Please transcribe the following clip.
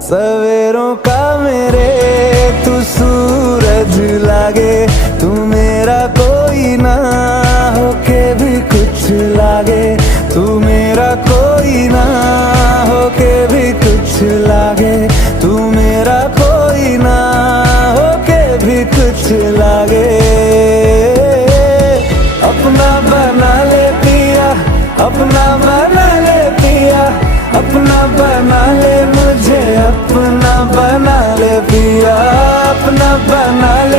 सवेरों का मेरे तू सूरज लागे, तू मेरा कोई ना होके भी कुछ लागे, तू मेरा कोई ना होके भी कुछ लागे, तू मेरा कोई ना होके भी कुछ लागे। अपना बना ले पिया, अपना बना ले पिया, अपना बना ले मुझे, अपना बना ले पिया, अपना बना ले